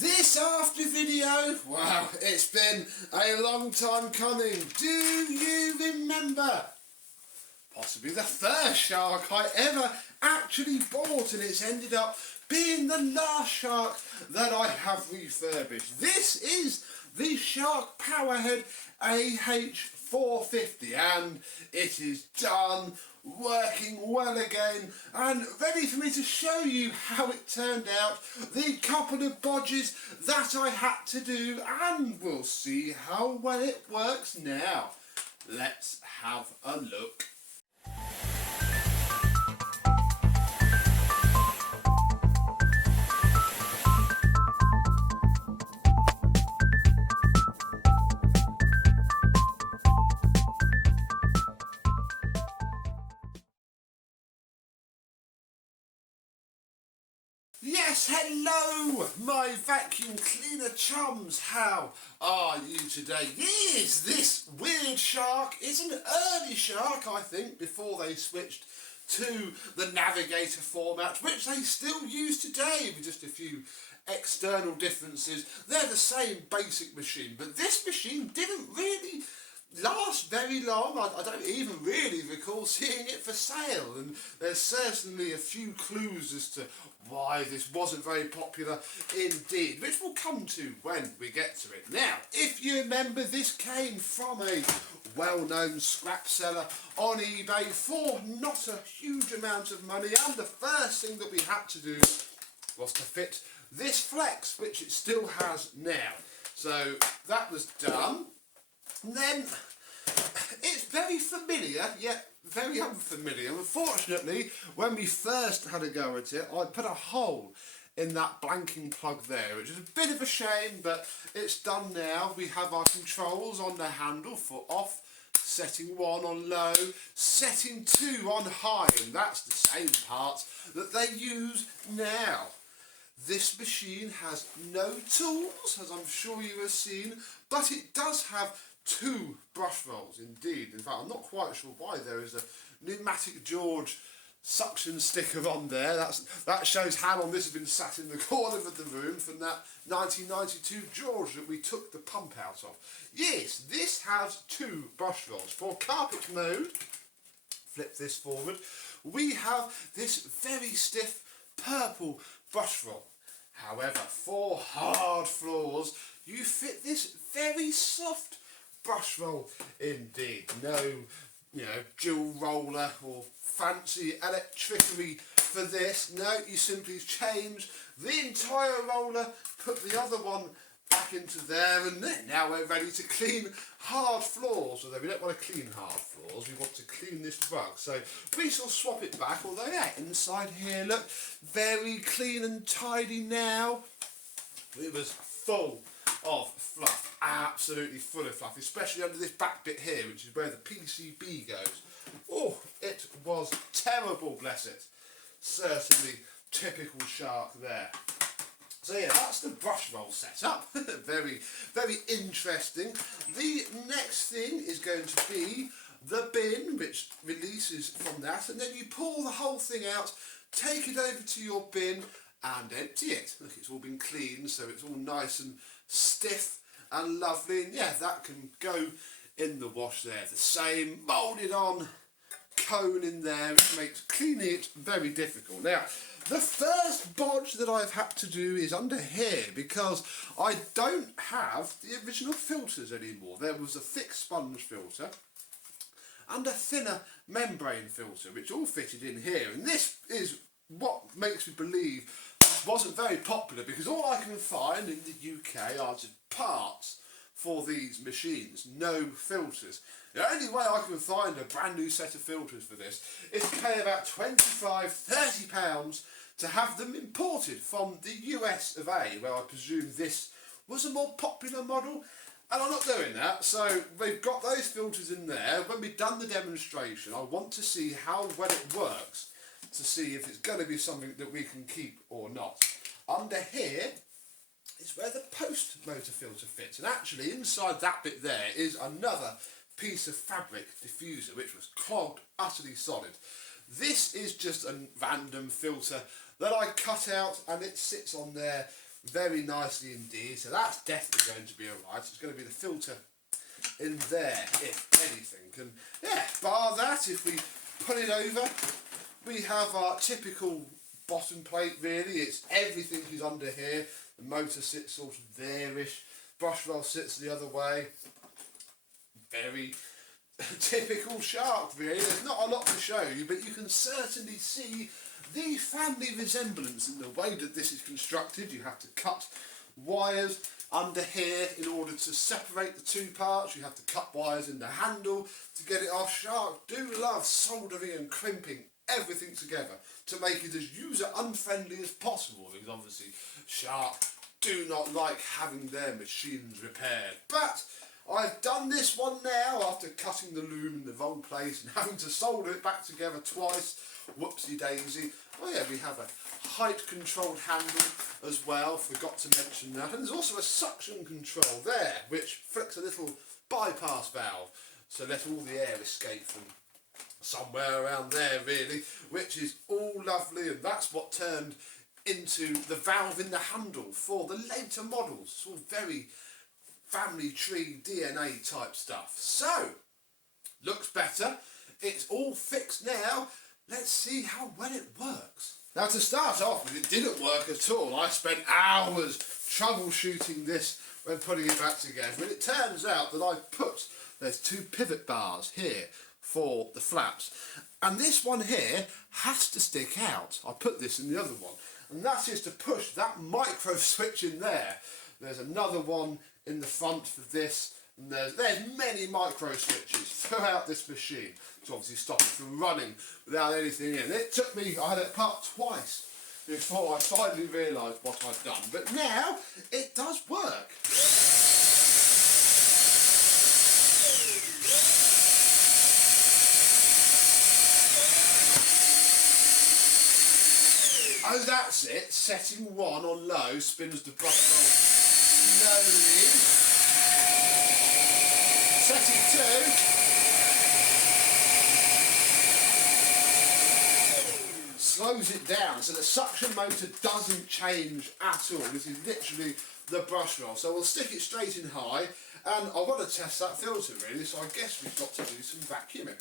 This after video, wow, it's been a long time coming. Do you remember? Possibly the first shark I ever actually bought, and it's ended up being the last shark that I have refurbished. This is the Shark Powerhead AH450, and it is done, working well again, and ready for me to show you how it turned out, the couple of bodges that I had to do, and we'll see how well it works now. Let's have a look. Yes, hello, my vacuum cleaner chums. How are you today? Yes, this weird shark is an early shark, I think, before they switched to the navigator format, which they still use today with just a few external differences. They're the same basic machine, but this machine didn't really last very long. I don't even really recall seeing it for sale, and there's certainly a few clues as to why this wasn't very popular indeed, which we'll come to when we get to it. Now, if you remember, this came from a well-known scrap seller on eBay for not a huge amount of money, and the first thing that we had to do was to fit this flex, which it still has now. So that was done. And then it's very familiar, yet very unfamiliar. Unfortunately, when we first had a go at it, I put a hole in that blanking plug there, which is a bit of a shame, but it's done now. We have our controls on the handle for off, setting 1 on low, setting 2 on high, and that's the same parts that they use now. This machine has no tools, as I'm sure you have seen, but it does have 2 brush rolls indeed. In fact, I'm not quite sure why there is a pneumatic George suction sticker on there. That shows how long this has been sat in the corner of the room from that 1992 George that we took the pump out of. Yes, this has 2 brush rolls. For carpet mode, flip this forward, we have this very stiff purple brush roll. However, for hard floors, you fit this very soft brush roll indeed. No, dual roller or fancy electricity for this. No, you simply change the entire roller, put the other one back into there, and then now we're ready to clean hard floors. Although we don't want to clean hard floors, we want to clean this rug. So we shall swap it back, although yeah, inside here, look, very clean and tidy now. It was full of fluff, absolutely full of fluff, especially under this back bit here, which is where the PCB goes. Oh, it was terrible, bless it. Certainly typical shark there. So yeah, that's the brush roll setup. Very, very interesting. The next thing is going to be the bin, which releases from that, and then you pull the whole thing out, take it over to your bin and empty it. Look, it's all been cleaned, so it's all nice and stiff and lovely, and yeah, that can go in the wash there. The same moulded on cone in there, which makes cleaning it very difficult. Now, the first bodge that I've had to do is under here, because I don't have the original filters anymore. There was a thick sponge filter and a thinner membrane filter, which all fitted in here, and this is what makes me believe it wasn't very popular, because all I can find in the UK are just parts for these machines, no filters. The only way I can find a brand new set of filters for this is to pay about £25–30 to have them imported from the US of A, where I presume this was a more popular model, and I'm not doing that. So we've got those filters in there. When we've done the demonstration, I want to see how well it works, to see if it's going to be something that we can keep or not. Under here is where the post motor filter fits, and actually inside that bit there is another piece of fabric diffuser which was clogged utterly solid. This is just a random filter that I cut out, and it sits on there very nicely indeed. So that's definitely going to be alright. It's going to be the filter in there, if anything. And yeah, bar that, if we put it over, we have our typical bottom plate really. It's everything is under here. The motor sits sort of there-ish. Brush roll sits the other way. Very typical Shark really. There's not a lot to show you, but you can certainly see the family resemblance in the way that this is constructed. You have to cut wires under here in order to separate the two parts. You have to cut wires in the handle to get it off. Shark do love soldering and crimping everything together to make it as user unfriendly as possible, because obviously Shark do not like having their machines repaired. But I've done this one now after cutting the loom in the wrong place and having to solder it back together twice. Whoopsie daisy. Oh yeah, we have a height controlled handle as well, forgot to mention that. And there's also a suction control there, which flicks a little bypass valve to let all the air escape from somewhere around there really, which is all lovely, and that's what turned into the valve in the handle for the later models. It's all very family tree DNA type stuff. So, looks better. It's all fixed now. Let's see how well it works. Now to start off with, it didn't work at all. I spent hours troubleshooting this when putting it back together, and it turns out that there's two pivot bars here for the flaps, and this one here has to stick out. I put this in the other one, and that is to push that micro switch in there. There's another one in the front for this, and there's many micro switches throughout this machine to obviously stop it from running without anything in. It took me, I had it apart twice before I finally realised what I'd done, but now it does work. Oh, that's it. Setting 1 on low spins the brush roll slowly. Setting 2 slows it down, so the suction motor doesn't change at all. This is literally the brush roll. So we'll stick it straight in high, and I want to test that filter really, so I guess we've got to do some vacuuming.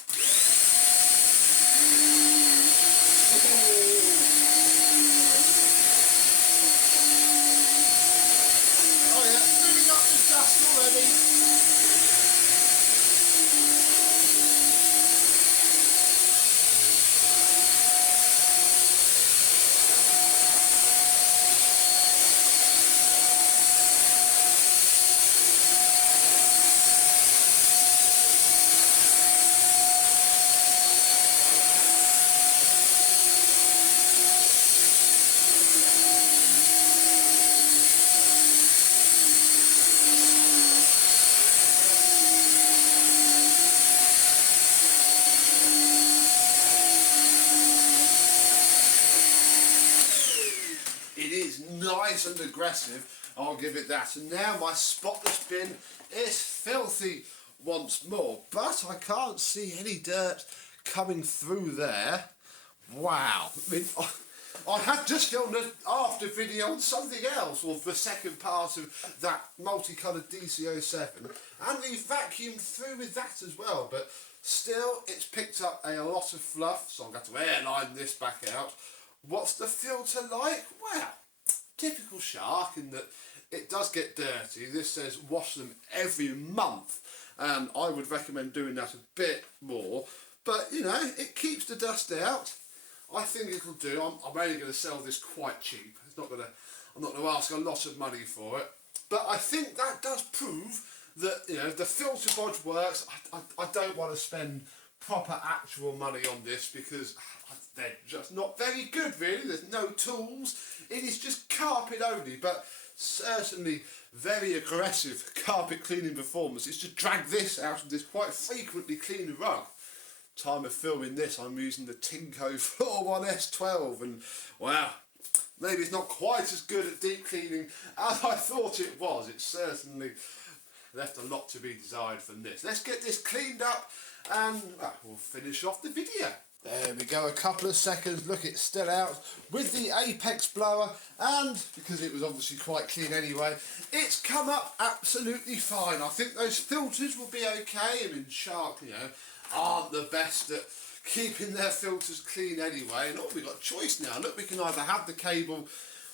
Nice and aggressive, I'll give it that. And now my spotless bin is filthy once more, but I can't see any dirt coming through there. Wow. I mean, I had just filmed an after video on something else, or the second part of that multicoloured DC07, and we vacuumed through with that as well, but still it's picked up a lot of fluff, so I'm going to airline this back out. What's the filter like? Well, typical Shark in that it does get dirty. This says wash them every month, and I would recommend doing that a bit more, but you know, it keeps the dust out. I think it'll do. I'm only going to sell this quite cheap. I'm not going to ask a lot of money for it, but I think that does prove that, you know, the filter bodge works. I don't want to spend proper actual money on this because they're just not very good really. There's no tools. It is just carpet only, but certainly very aggressive carpet cleaning performance. It's just drag this out of this quite frequently cleaned rug. Time of filming this, I'm using the Tinko Floor 1 S12, and wow, maybe it's not quite as good at deep cleaning as I thought it was. It certainly left a lot to be desired from this. Let's get this cleaned up and we'll finish off the video. There we go, a couple of seconds, look, it's still out with the apex blower, and because it was obviously quite clean anyway, it's come up absolutely fine. I think those filters will be okay. I mean, Shark, you know, aren't the best at keeping their filters clean anyway, and we've got a choice now. Look, we can either have the cable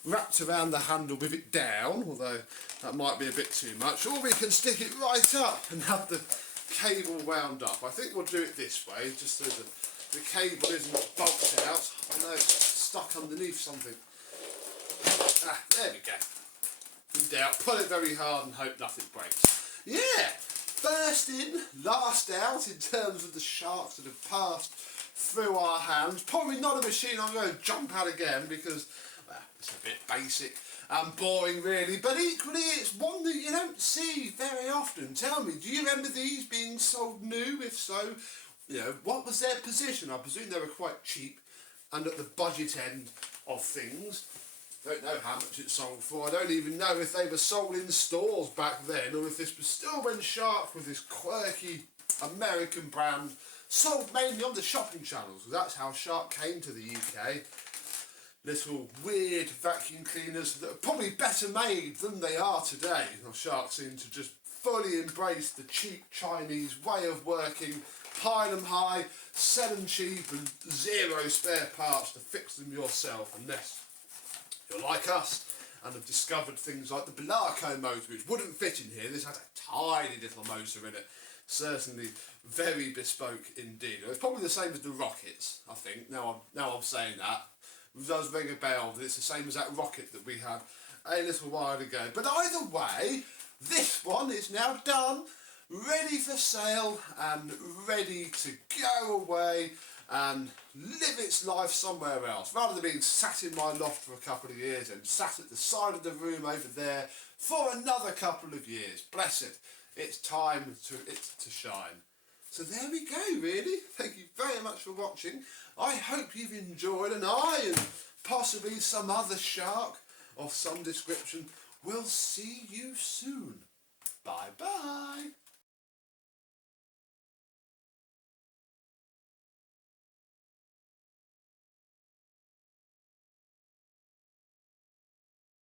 wrapped around the handle with it down, although that might be a bit too much, or we can stick it right up and have the cable wound up. I think we'll do it this way, just so that the cable isn't bulked out. I know it's stuck underneath something. Ah, there we go. In doubt, pull it very hard and hope nothing breaks. Yeah, first in, last out in terms of the sharks that have passed through our hands. Probably not a machine I'm going to jump at again because, well, it's a bit basic and boring really, but equally it's one that you don't see very often. Tell me, do you remember these being sold new? If so, you know, what was their position? I presume they were quite cheap and at the budget end of things. Don't know how much it sold for. I don't even know if they were sold in stores back then or if this was still when Shark was this quirky American brand sold mainly on the shopping channels. That's how Shark came to the UK. Little weird vacuum cleaners that are probably better made than they are today. Now, Shark seem to just fully embrace the cheap Chinese way of working, pile them high, sell them cheap and zero spare parts to fix them yourself, unless you're like us and have discovered things like the Bilarco motor, which wouldn't fit in here. This had a tiny little motor in it. Certainly very bespoke indeed. It's probably the same as the Rockets, I think. Now I'm saying that. It does ring a bell that it's the same as that Rocket that we had a little while ago. But either way, this one is now done, ready for sale and ready to go away and live its life somewhere else, rather than being sat in my loft for a couple of years and sat at the side of the room over there for another couple of years. Bless it, it's time to it to shine. So there we go, really. Thank you very much for watching. I hope you've enjoyed, and I and possibly some other shark of some description will see you soon. Bye bye.